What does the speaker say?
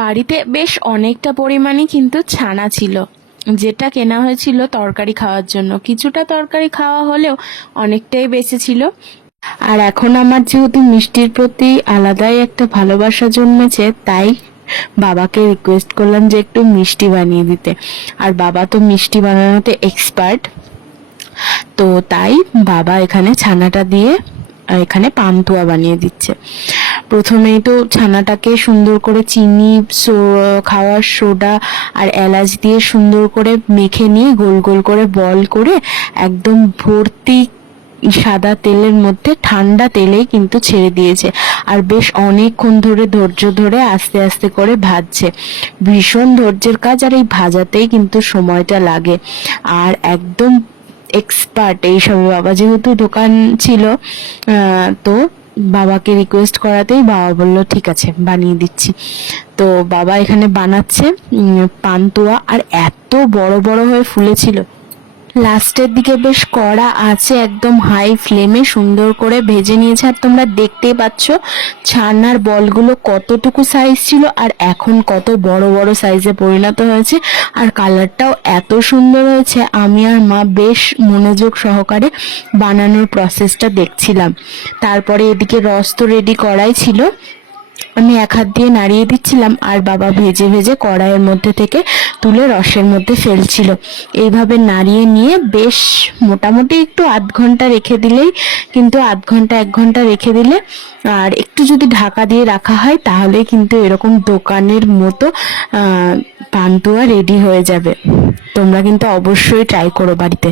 বাড়িতে বেশ অনেকটা পরিমাণে কিন্তু ছানা ছিল, যেটা কেনা হয়েছিল তরকারি খাওয়ার জন্য। কিছুটা তরকারি খাওয়া হলেও অনেকটাই বেঁচে ছিল। আর এখন আমার যেহেতু মিষ্টির প্রতি আলাদাই একটা ভালোবাসা জন্মেছে, তাই বাবাকে রিকোয়েস্ট করলাম যে একটু মিষ্টি বানিয়ে দিতে। আর বাবা তো মিষ্টি বানানোতে এক্সপার্ট, তো তাই বাবা এখানে ছানাটা দিয়ে এখানে পান্তুয়া বানিয়ে দিচ্ছে। প্রথমেই তো ছানাটাকে সুন্দর করে চিনি, খাওয়ার সোডা আর এলাচ দিয়ে সুন্দর করে মেখে নিয়ে গোল গোল করে বল করে একদম ভর্তি সাদা তেলের মধ্যে ঠান্ডা তেলেই কিন্তু ছেড়ে দিয়েছে। আর বেশ অনেকক্ষণ ধরে ধৈর্য ধরে আস্তে আস্তে করে ভাজছে। ভীষণ ধৈর্যের কাজ, আর এই ভাজাতেই কিন্তু সময়টা লাগে। আর একদম এক্সপার্ট এইসব বাবা, যেহেতু দোকান ছিল তো বাবাকে রিকোয়েস্ট করাতেই বাবা বললো ঠিক আছে বানিয়ে দিচ্ছি। তো বাবা এখানে বানাচ্ছে পান্তুয়া, আর এত বড় বড় হয়ে ফুলেছিল। লাস্টের দিকে বেশ কড়া আছে একদম হাই ফ্লেমে সুন্দর করে ভেজে নিয়েছে। আর তোমরা দেখতেই পাচ্ছ ছানার বলগুলো কতটুকু সাইজ ছিল আর এখন কত বড় বড় সাইজে পরিণত হয়েছে। আর কালারটাও এত সুন্দর হয়েছে, আমি আর মা বেশ মনোযোগ সহকারে বানানোর প্রসেসটা দেখছিলাম। তারপরে এদিকে রস তো রেডি করাই ছিল, আমি এক হাত দিয়ে নাড়িয়ে দিচ্ছিলাম আর বাবা ভেজে ভেজে কড়াইয়ের মধ্যে থেকে তুলে রসের মধ্যে ফেলছিল। এইভাবে নাড়িয়ে নিয়ে বেশ মোটামুটি একটু আধ ঘন্টা রেখে দিলেই, কিন্তু আধ ঘন্টা 1 ঘন্টা রেখে দিলে আর একটু যদি ঢাকা দিয়ে রাখা হয় তাহলে কিন্তু এরকম দোকানের মতো পান্তুয়া রেডি হয়ে যাবে। তোমরা কিন্তু অবশ্যই ট্রাই করো বাড়িতে।